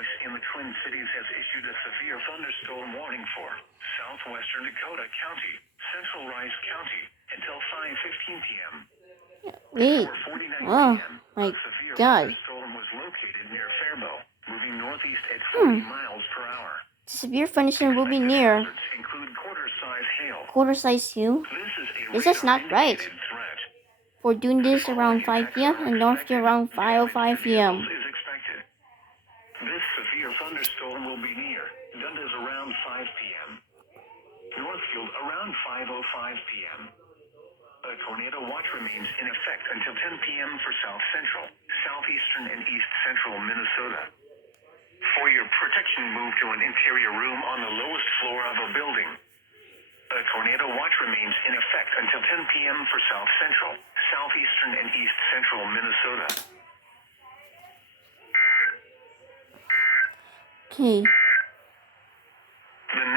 Service in the Twin Cities has issued a severe thunderstorm warning for southwestern Dakota County, central Rice County, until 5:15 p.m. Wait. At 4:49 Oh p.m., my a severe God. thunderstorm was located near Faribault, moving northeast at 40 miles per hour. The severe thunderstorm will be near Hazards include quarter-size hail. quarter-size hail. This This is not right. threat. We're doing this around 5 p.m. and North Korea around 5:05 p.m. Is expected. This severe thunderstorm will be near Dundas around 5 p.m. Northfield around 5:05 p.m. A tornado watch remains in effect until 10 p.m. for South Central, Southeastern, and East Central Minnesota. For your protection, move to an interior room on the lowest floor of a building. A tornado watch remains in effect until 10 p.m. for South Central, Southeastern, and East Central Minnesota. Okay.